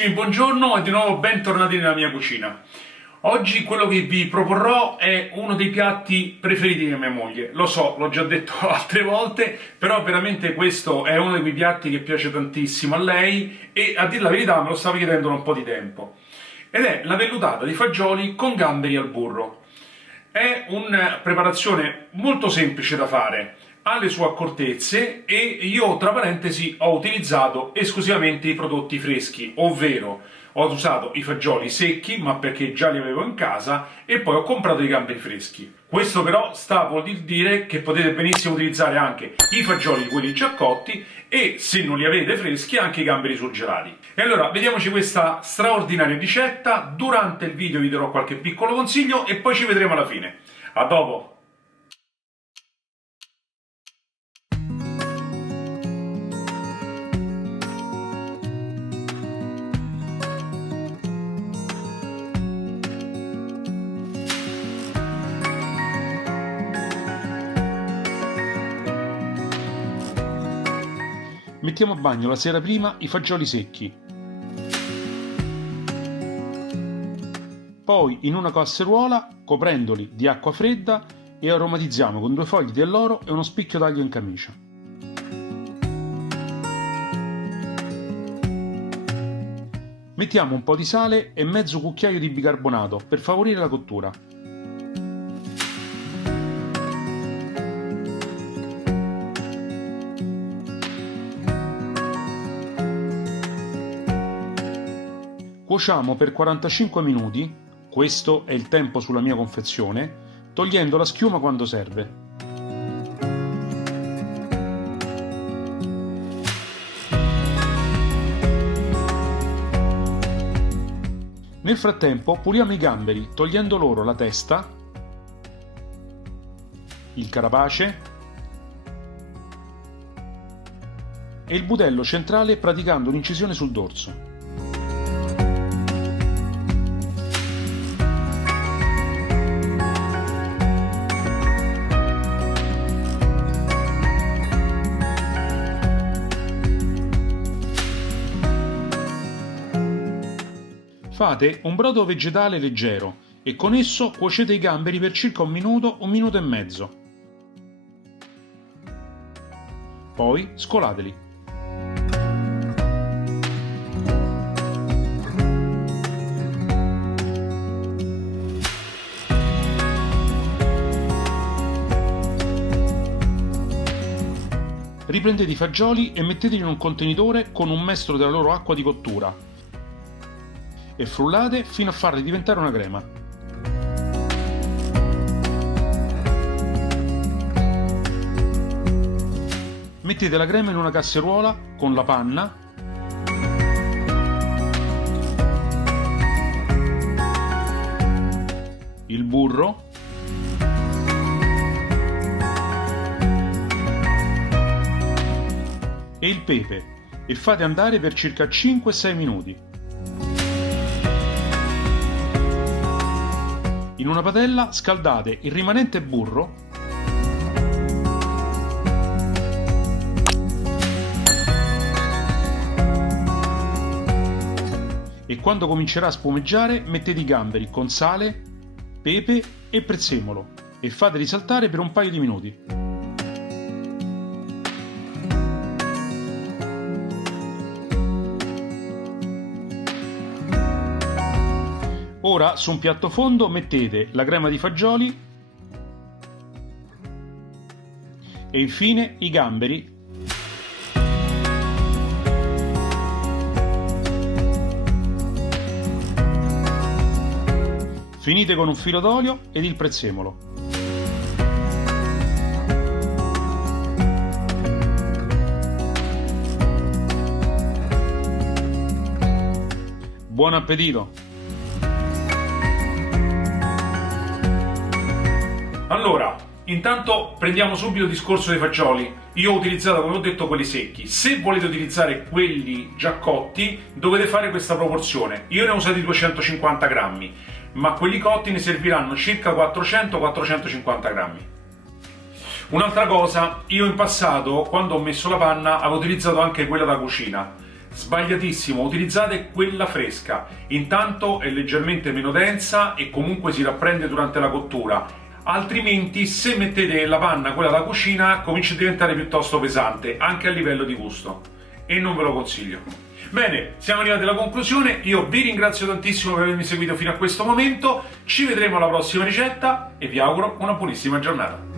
Carissimi, buongiorno e di nuovo bentornati nella mia cucina. Oggi quello che vi proporrò è uno dei piatti preferiti di mia moglie. Lo so, l'ho già detto altre volte, però veramente questo è uno dei miei piatti che piace tantissimo a lei e a dir la verità me lo stava chiedendo da un po' di tempo. Ed è la vellutata di fagioli con gamberi al burro. È una preparazione molto semplice da fare, ha le sue accortezze e io, tra parentesi, ho utilizzato esclusivamente i prodotti freschi, ovvero ho usato i fagioli secchi, ma perché già li avevo in casa, e poi ho comprato i gamberi freschi. Questo però sta vuol dire che potete benissimo utilizzare anche i fagioli, quelli già cotti, e se non li avete freschi anche i gamberi surgelati. E allora vediamoci questa straordinaria ricetta. Durante il video vi darò qualche piccolo consiglio e poi ci vedremo alla fine. A dopo! Mettiamo a bagno la sera prima i fagioli secchi. Poi in una casseruola, coprendoli di acqua fredda, e aromatizziamo con 2 foglie di alloro e uno spicchio d'aglio in camicia. Mettiamo un po' di sale e mezzo cucchiaio di bicarbonato per favorire la cottura. Cuociamo per 45 minuti, questo è il tempo sulla mia confezione, togliendo la schiuma quando serve. Nel frattempo puliamo i gamberi togliendo loro la testa, il carapace e il budello centrale praticando un'incisione sul dorso. Fate un brodo vegetale leggero e con esso cuocete i gamberi per circa un minuto e mezzo. Poi scolateli. Riprendete i fagioli e metteteli in un contenitore con un mestolo della loro acqua di cottura e frullate fino a farli diventare una crema. Mettete la crema in una casseruola con la panna, il burro e il pepe e fate andare per circa 5-6 minuti. In una padella scaldate il rimanente burro e quando comincerà a spumeggiare mettete i gamberi con sale, pepe e prezzemolo e fate risaltare per un paio di minuti. Ora su un piatto fondo mettete la crema di fagioli e infine i gamberi finite con un filo d'olio ed il prezzemolo. Buon appetito! Allora, intanto prendiamo subito il discorso dei fagioli. Io ho utilizzato, come ho detto, quelli secchi. Se volete utilizzare quelli già cotti, dovete fare questa proporzione. Io ne ho usati 250 grammi, ma quelli cotti ne serviranno circa 400-450 grammi. Un'altra cosa, io in passato, quando ho messo la panna, avevo utilizzato anche quella da cucina. Sbagliatissimo, utilizzate quella fresca, intanto è leggermente meno densa e comunque si rapprende durante la cottura, altrimenti se mettete la panna, quella da cucina, comincia a diventare piuttosto pesante, anche a livello di gusto, e non ve lo consiglio. Bene, siamo arrivati alla conclusione, io vi ringrazio tantissimo per avermi seguito fino a questo momento, ci vedremo alla prossima ricetta e vi auguro una buonissima giornata.